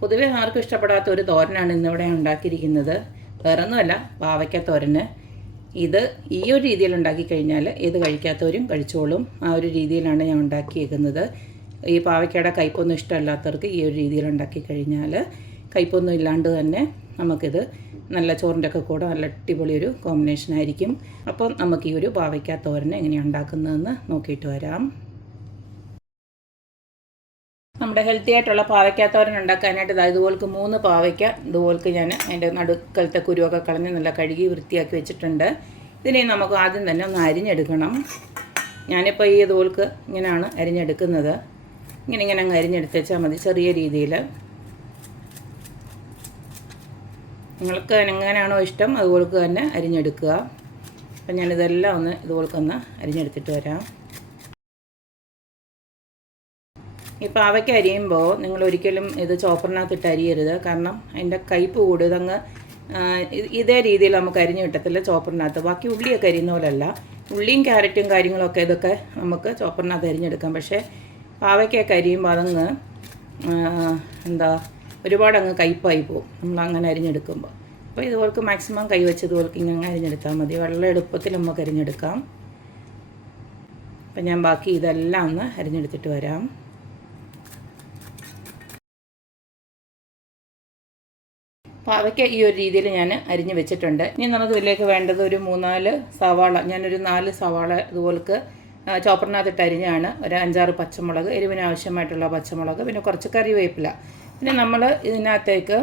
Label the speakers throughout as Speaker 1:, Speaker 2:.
Speaker 1: പൊതുവെ ആർക്കും ഇഷ്ടപ്പെടാത്ത ഒരു തോരനാണ് ഇന്നിവിടെ ഉണ്ടാക്കിയിരിക്കുന്നത്. വേറൊന്നുമല്ല പാവയ്ക്ക തോരന്. ഇത് ഈ ഒരു രീതിയിൽ ഉണ്ടാക്കി കഴിഞ്ഞാൽ ഏത് കഴിക്കാത്തവരും കഴിച്ചോളും. ആ ഒരു രീതിയിലാണ് ഞാൻ ഉണ്ടാക്കിയേക്കുന്നത്. ഈ പാവയ്ക്കയുടെ കയ്പൊന്നും ഇഷ്ടമല്ലാത്തവർക്ക് ഈ ഒരു രീതിയിൽ ഉണ്ടാക്കി കഴിഞ്ഞാൽ കയ്പൊന്നും ഇല്ലാണ്ട് തന്നെ നമുക്കിത് നല്ല ചോറിന്റെ ഒക്കെ കൂടെ നല്ല അടിപൊളി ഒരു കോമ്പിനേഷൻ ആയിരിക്കും. അപ്പം നമുക്ക് ഈ ഒരു പാവയ്ക്ക തോരൻ എങ്ങനെയാണ് ഉണ്ടാക്കുന്നതെന്ന് നോക്കിയിട്ട് വരാം. നമ്മുടെ ഹെൽത്തി ആയിട്ടുള്ള പാവയ്ക്കാത്തോരൻ ഉണ്ടാക്കാനായിട്ട് ഇതാ ഇതുപോലേക്ക് മൂന്ന് പാവയ്ക്ക ഇതുപോലേക്ക് ഞാൻ അതിന്റെ നടുക്കലത്തെ കുരുവൊക്കെ കളഞ്ഞ് നല്ല കഴുകി വൃത്തിയാക്കി വെച്ചിട്ടുണ്ട്. ഇതിനെ നമുക്ക് ആദ്യം തന്നെ ഒന്ന് അരിഞ്ഞെടുക്കണം. ഞാനിപ്പോൾ ഈ ഇതുപോലേക്ക് ഇങ്ങനെയാണ് അരിഞ്ഞെടുക്കുന്നത്. ഇങ്ങനെ ഇങ്ങനെ അങ്ങ് അരിഞ്ഞെടുത്ത് വെച്ചാൽ മതി ചെറിയ രീതിയിൽ നിങ്ങൾക്ക് എങ്ങനെയാണോ ഇഷ്ടം അതുപോലെ തന്നെ അരിഞ്ഞെടുക്കുക. അപ്പം ഞാനിതെല്ലാം ഒന്ന് ഇതുപോലെ ഒന്ന് അരിഞ്ഞെടുത്തിട്ട് വരാം. ഈ പാവയ്ക്ക അരിയുമ്പോൾ നിങ്ങൾ ഒരിക്കലും ഇത് ചോപ്പറിനകത്തിട്ട് അരിയരുത്. കാരണം അതിന്റെ കയ്പ് കൂടുതൽ അങ്ങ് ഇതേ രീതിയിൽ നമുക്ക് അരിഞ്ഞു കിട്ടത്തില്ല ചോപ്പറിനകത്ത്. ബാക്കി ഉള്ളിയൊക്കെ അരിയുന്ന പോലല്ല ഉള്ളിയും ക്യാരറ്റും കാര്യങ്ങളൊക്കെ ഇതൊക്കെ നമുക്ക് ചോപ്പറിനകത്ത് അരിഞ്ഞെടുക്കാം. പക്ഷേ പാവയ്ക്കൊക്കെ അരിയുമ്പോൾ അതങ്ങ് എന്താ ഒരുപാട് അങ്ങ് കയ്പായി പോകും നമ്മൾ അങ്ങനെ അരിഞ്ഞെടുക്കുമ്പോൾ അപ്പോൾ ഇതുപോൾക്ക് മാക്സിമം കൈ വെച്ച് ഇതുപോൾക്ക് ഇങ്ങനെ അരിഞ്ഞെടുത്താൽ മതി. വളരെ എളുപ്പത്തിൽ നമുക്ക് അരിഞ്ഞെടുക്കാം. അപ്പം ഞാൻ ബാക്കി ഇതെല്ലാം ഒന്ന് അരിഞ്ഞെടുത്തിട്ട് വരാം. പാവയ്ക്ക ഈ ഒരു രീതിയിൽ ഞാൻ അരിഞ്ഞ് വെച്ചിട്ടുണ്ട്. ഇനി നമുക്ക് ഇതിലേക്ക് വേണ്ടത് ഒരു മൂന്നാൽ സവാള ഞാനൊരു നാല് സവാള ഇതുപോലക്ക് ചോപ്പറിനകത്തിട്ട് അരിഞ്ഞാണ്. ഒരു അഞ്ചാറ് പച്ചമുളക് എരിവിനാവശ്യമായിട്ടുള്ള പച്ചമുളക് പിന്നെ കുറച്ച് കറിവേപ്പില. പിന്നെ നമ്മൾ ഇതിനകത്തേക്ക്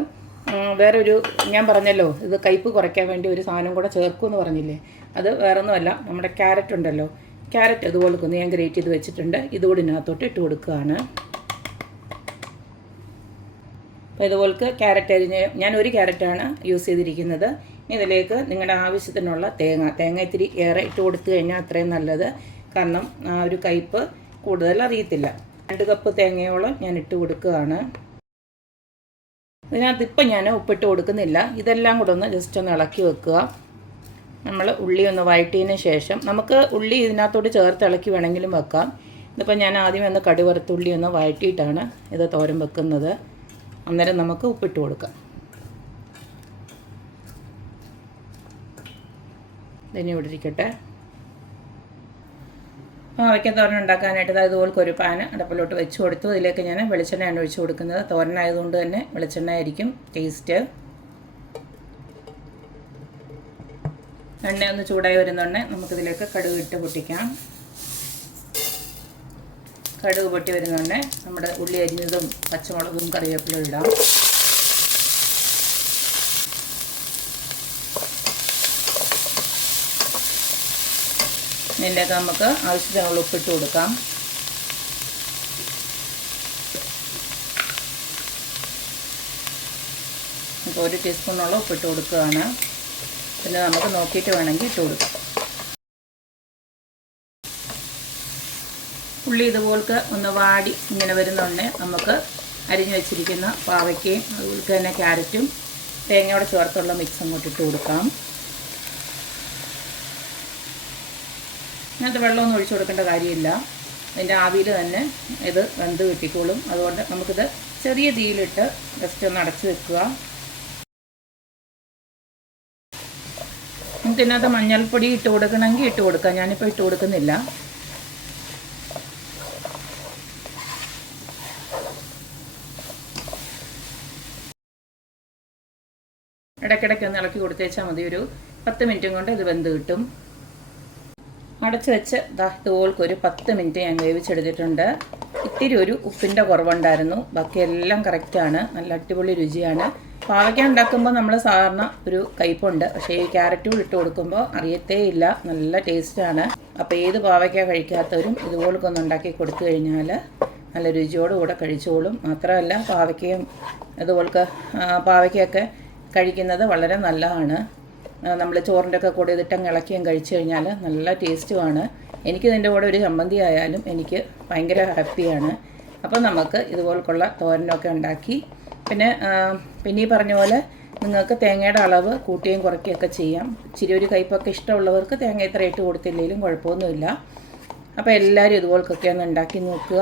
Speaker 1: വേറൊരു ഞാൻ പറഞ്ഞല്ലോ ഇത് കയ്പ്പ് കുറയ്ക്കാൻ വേണ്ടി ഒരു സാധനം കൂടെ ചേർക്കുമെന്ന് പറഞ്ഞില്ലേ? അത് വേറൊന്നുമല്ല നമ്മുടെ ക്യാരറ്റ് ഉണ്ടല്ലോ. ക്യാരറ്റ് അതുപോലെ ഞാൻ ഗ്രേറ്റ് ചെയ്ത് വെച്ചിട്ടുണ്ട്. ഇതുകൂടി ഇതിനകത്തോട്ട് ഇട്ട് കൊടുക്കുകയാണ്. അപ്പോൾ ഇതുപോൾക്ക് ക്യാരറ്റ് അരിഞ്ഞ് ഞാൻ ഒരു ക്യാരറ്റാണ് യൂസ് ചെയ്തിരിക്കുന്നത്. ഇതിലേക്ക് നിങ്ങളുടെ ആവശ്യത്തിനുള്ള തേങ്ങ തേങ്ങ ഇത്തിരി ഏറെ ഇട്ട് കൊടുത്തു കഴിഞ്ഞാൽ അത്രയും നല്ലത്. കാരണം ആ ഒരു കയ്പ്പ് കൂടുതൽ അറിയത്തില്ല. രണ്ട് കപ്പ് തേങ്ങയോളം ഞാൻ ഇട്ട് കൊടുക്കുകയാണ്. ഇതിനകത്ത് ഇപ്പം ഞാൻ ഉപ്പിട്ട് കൊടുക്കുന്നില്ല. ഇതെല്ലാം കൂടെ ഒന്ന് ജസ്റ്റ് ഒന്ന് ഇളക്കി വെക്കുക. നമ്മൾ ഉള്ളി ഒന്ന് വഴറ്റിയതിന് ശേഷം നമുക്ക് ഉള്ളി ഇതിനകത്തോട്ട് ചേർത്ത് ഇളക്കി വേണമെങ്കിലും വെക്കാം. ഇതിപ്പോൾ ഞാൻ ആദ്യം ഒന്ന് കടുവറുത്തുള്ളി ഒന്ന് വഴറ്റിയിട്ടാണ് ഇത് തോരം വെക്കുന്നത്. അന്നേരം നമുക്ക് ഉപ്പിട്ട് കൊടുക്കാം. ഇതിനി ഇവിടെ ഇരിക്കട്ടെ. അവയ്ക്ക് തോരൻ ഉണ്ടാക്കാനായിട്ട് അതായത് ഇതുപോലെ ഒരു പാൻ അടപ്പിലോട്ട് വെച്ച് കൊടുത്തു. ഇതിലേക്ക് ഞാൻ വെളിച്ചെണ്ണയാണ് ഒഴിച്ച് കൊടുക്കുന്നത്. തോരനായതുകൊണ്ട് തന്നെ വെളിച്ചെണ്ണ ആയിരിക്കും ടേസ്റ്റ് എണ്ണ ഒന്ന് ചൂടായി വരുന്നുണ്ട് നമുക്കിതിലേക്ക് കടുക് ഇട്ട് പൊട്ടിക്കാം. കടുക് പൊട്ടി വരുന്നതുകൊണ്ട് നമ്മുടെ ഉള്ളി അരിഞ്ഞതും പച്ചമുളകും കറിവേപ്പിലും ഇടാം. ഇതിന്റെയൊക്കെ നമുക്ക് ആവശ്യത്തിനുള്ള ഉപ്പിട്ട് കൊടുക്കാം. ഒരു ടീസ്പൂണോളം ഉപ്പിട്ട് കൊടുക്കുകയാണ്. പിന്നെ നമുക്ക് നോക്കിയിട്ട് വേണമെങ്കിൽ ഇട്ട് കൊടുക്കാം. ഉള്ളി ഇതുപോലത്തെ ഒന്ന് വാടി ഇങ്ങനെ വരുന്നുണ്ട് നമുക്ക് അരിഞ്ഞു വെച്ചിരിക്കുന്ന പാവയ്ക്കയും അതുപോലെ തന്നെ ക്യാരറ്റും തേങ്ങയോടെ ചേർത്തുള്ള മിക്സ് അങ്ങോട്ട് ഇട്ട് കൊടുക്കാം. ഇതിനകത്ത് വെള്ളമൊന്നും ഒഴിച്ചു കൊടുക്കേണ്ട കാര്യമില്ല. അതിന്റെ ആവിയിൽ തന്നെ ഇത് വെന്ത് കിട്ടിക്കോളും. അതുകൊണ്ട് നമുക്കിത് ചെറിയ തീയിലിട്ട് ജസ്റ്റ് ഒന്ന് അടച്ചു വെക്കുക. നമുക്ക് മഞ്ഞൾപ്പൊടി ഇട്ട് കൊടുക്കണമെങ്കിൽ ഇട്ട് കൊടുക്കാം. ഞാനിപ്പോൾ ഇട്ട് കൊടുക്കുന്നില്ല. ഇടയ്ക്കിടയ്ക്ക് ഒന്ന് ഇളക്കി കൊടുത്തേച്ചാൽ മതി. ഒരു പത്ത് മിനിറ്റും കൊണ്ട് ഇത് വെന്ത് കിട്ടും. അടച്ചു വെച്ച് ഇതുപോൽക്ക് ഒരു പത്ത് മിനിറ്റ് ഞാൻ വേവിച്ചെടുത്തിട്ടുണ്ട്. ഇത്തിരി ഒരു ഉപ്പിന്റെ കുറവുണ്ടായിരുന്നു. ബാക്കിയെല്ലാം കറക്റ്റാണ് നല്ല അടിപൊളി രുചിയാണ്. പാവയ്ക്ക ഉണ്ടാക്കുമ്പോൾ നമ്മൾ സാധാരണ ഒരു കയ്പുണ്ട്. പക്ഷേ ഈ ക്യാരറ്റ് ഇട്ട് കൊടുക്കുമ്പോൾ അറിയത്തേ ഇല്ല. നല്ല ടേസ്റ്റാണ് അപ്പോൾ ഏത് പാവയ്ക്ക കഴിക്കാത്തവരും ഇതുപോലൊക്കെ ഒന്ന് ഉണ്ടാക്കി കൊടുത്തു കഴിഞ്ഞാൽ നല്ല രുചിയോടുകൂടെ കഴിച്ചോളും. മാത്രമല്ല പാവയ്ക്കയും അതുപോലൊക്കെ പാവയ്ക്കയൊക്കെ കഴിക്കുന്നത് വളരെ നല്ലതാണ്. നമ്മൾ ചോറിന്റെ ഒക്കെ കൂടെ ഇതിട്ട് ഇളക്കിയും കഴിച്ചു കഴിഞ്ഞാൽ നല്ല ടേസ്റ്റുമാണ്. എനിക്ക് ഇതിന്റെ കൂടെ ഒരു ചമ്മന്തി ആയാലും എനിക്ക് ഭയങ്കര ഹാപ്പിയാണ്. അപ്പോൾ നമുക്ക് ഇതുപോലുള്ള തോരനൊക്കെ ഉണ്ടാക്കി. പിന്നെ പിന്നെ ഈ പറഞ്ഞ പോലെ നിങ്ങൾക്ക് തേങ്ങയുടെ അളവ് കൂട്ടുകയും കുറയ്ക്കുകയൊക്കെ ചെയ്യാം. ഇച്ചിരി ഒരു കയ്പൊക്കെ ഇഷ്ടമുള്ളവർക്ക് തേങ്ങ ഇത്ര ഇട്ട് കൊടുത്തില്ലെങ്കിലും കുഴപ്പമൊന്നുമില്ല. അപ്പോൾ എല്ലാവരും ഇതുപോലൊക്കെ ഒന്ന് ഉണ്ടാക്കി നോക്കുക.